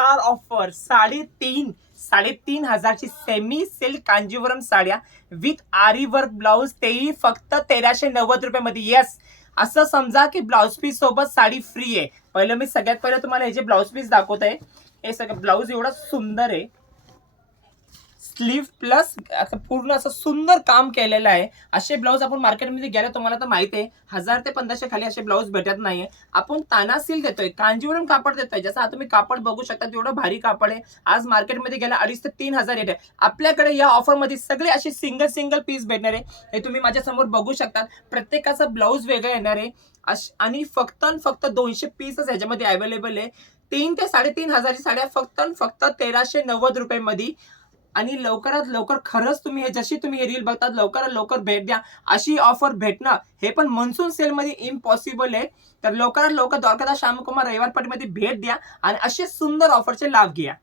जोरदार offer 3,500 हजारची semi silk Kanjeevaram साड्या with आरी वर्क ब्लाउज, तेही फक्त 1390 रुपयामध्ये. येस, असं समजा की ब्लाउज पीस सोबत साडी फ्री आहे. पहिलं मी सगळ्यात पहिलं तुम्हाला हे जे ब्लाउज पीस दाखवत आहे, हे सगळं ब्लाउज एवढा सुंदर आहे. स्लीव प्लस असं पूर्ण असं सुंदर काम केलेलं आहे. असे ब्लाऊज आपण मार्केटमध्ये गेला तुम्हाला तर माहिती आहे 1000 ते 1500 खाली असे ब्लाऊज भेटत नाहीये. आपण ताना सिल्क देतोय, कांजीवरम कापड देतोय. जसं आता तुम्ही कापड बघू शकता तेवढं भारी कापड आहे. आज मार्केटमध्ये गेला 2,500 ते 3,000 रेट आहे. आपल्याकडे या ऑफर मध्ये सगळे असे सिंगल पीस भेटणार आहे. हे तुम्ही माझ्या समोर बघू शकता. प्रत्येकाचं ब्लाऊज वेगळं येणार आहे आणि फक्त 200 पीसच ह्याच्यामध्ये अवेलेबल आहे. 3 ते 3,500 हजारची साड्या फक्त 1390 रुपयामध्ये. आणि लवकरात लवकर खरंच तुम्ही जशी तुम्ही हे रील बघतात लवकरात लवकर भेट द्या. अशी ऑफर भेटणं हे पण मनसून सेल मध्ये इम्पॉसिबल आहे. तर लवकरात लवकर द्वारकादास श्यामकुमार रविवार पाटीमध्ये भेट द्या आणि असे सुंदर ऑफरचे लाभ घ्या.